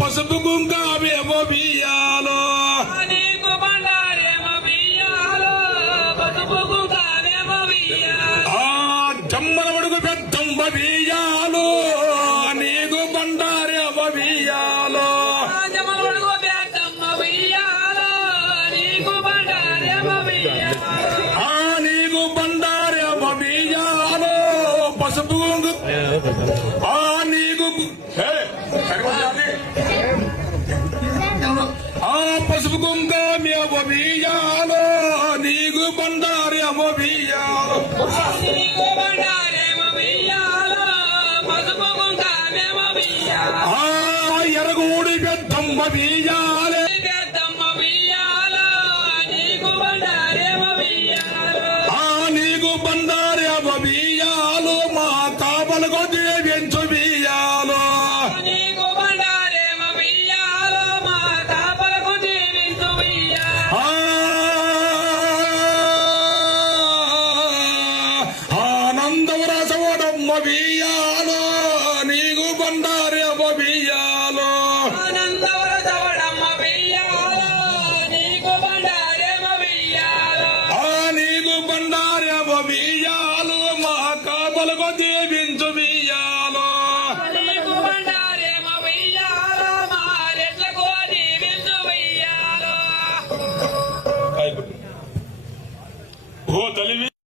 పసుపు కుంకామేమో బియ్యాలో నీకు బండారేమో బియ్యాలో పసుపు కుంకామేమో బియ్యాలో జమ్మల మడుగు పెద్దమ్మ బియ్యాలు నీకు బండారేమో బియ్యాలో జమ్మల మడుగు పెద్దమ్మ బియ్యాలో నీకు బండారేమో బియ్యాలో నీకు బండారేమో బియ్యాలో పసుపు నీకు పసుపు కుంకామేమో బియ్యాలో నీకు బండారేమో బియ్యాలో నీకు బండారేమో బియ్యాలో పసుపు కుంకామేమో బియ్యాలో ఎరగూడి పెద్దమ్మ బియ్యాలే పెద్దమ్మ బియ్యాలో నీకు బండారేమో బియ్యాలో నీకు బండారేమో బియ్యాలు మా కాపలకు దీవించు బియ్యాలు నీకు బండారేమో బియ్యాలో మా కాపలకు దీవించు బియ్యాలో ఆనందవరసవడమ్మ బియ్యాలు